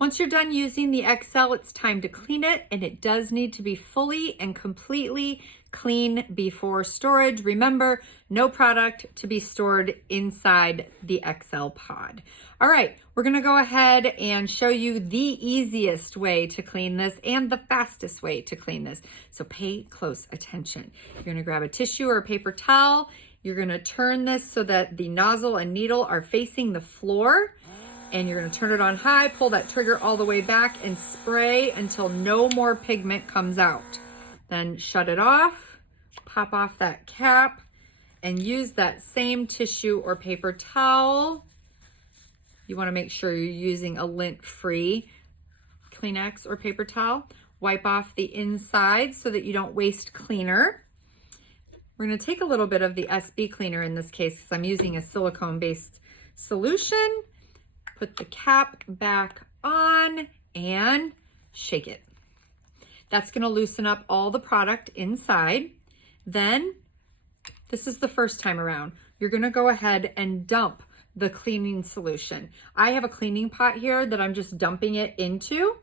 Once you're done using the XL, it's time to clean it, and it does need to be fully and completely clean before storage. Remember, no product to be stored inside the XL pod. All right, we're gonna go ahead and show you the easiest way to clean this and the fastest way to clean this. So pay close attention. You're gonna grab a tissue or a paper towel. You're gonna turn this so that the nozzle and needle are facing the floor. And you're gonna turn it on high, pull that trigger all the way back and spray until no more pigment comes out. Then shut it off, pop off that cap, and use that same tissue or paper towel. You wanna make sure you're using a lint-free Kleenex or paper towel. Wipe off the inside so that you don't waste cleaner. We're gonna take a little bit of the SB cleaner in this case because I'm using a silicone-based solution. Put the cap back on and shake it. That's gonna loosen up all the product inside. Then, this is the first time around, you're gonna go ahead and dump the cleaning solution. I have a cleaning pot here that I'm just dumping it into.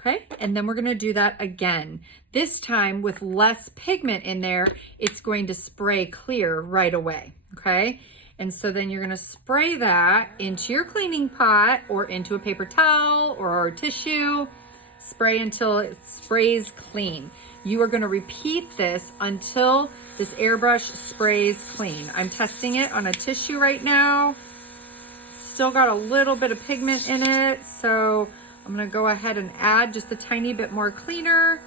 Okay, and then we're gonna do that again. This time with less pigment in there, it's going to spray clear right away, okay? And so then you're gonna spray that into your cleaning pot or into a paper towel or tissue. Spray until it sprays clean. You are gonna repeat this until this airbrush sprays clean. I'm testing it on a tissue right now. Still got a little bit of pigment in it, so I'm gonna go ahead and add just a tiny bit more cleaner.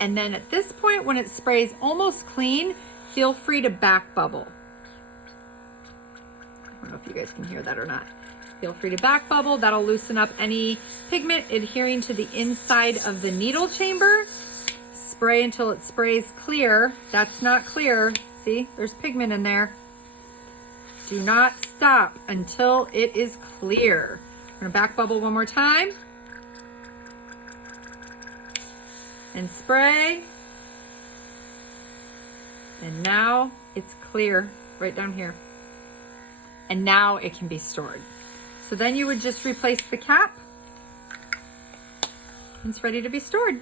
And then at this point, when it sprays almost clean, feel free to back bubble. I don't know if you guys can hear that or not. Feel free to back bubble. That'll loosen up any pigment adhering to the inside of the needle chamber. Spray until it sprays clear. That's not clear. See, there's pigment in there. Do not stop until it is clear. We're gonna back bubble one more time. And spray. And now it's clear right down here. And now it can be stored. So then you would just replace the cap and it's ready to be stored.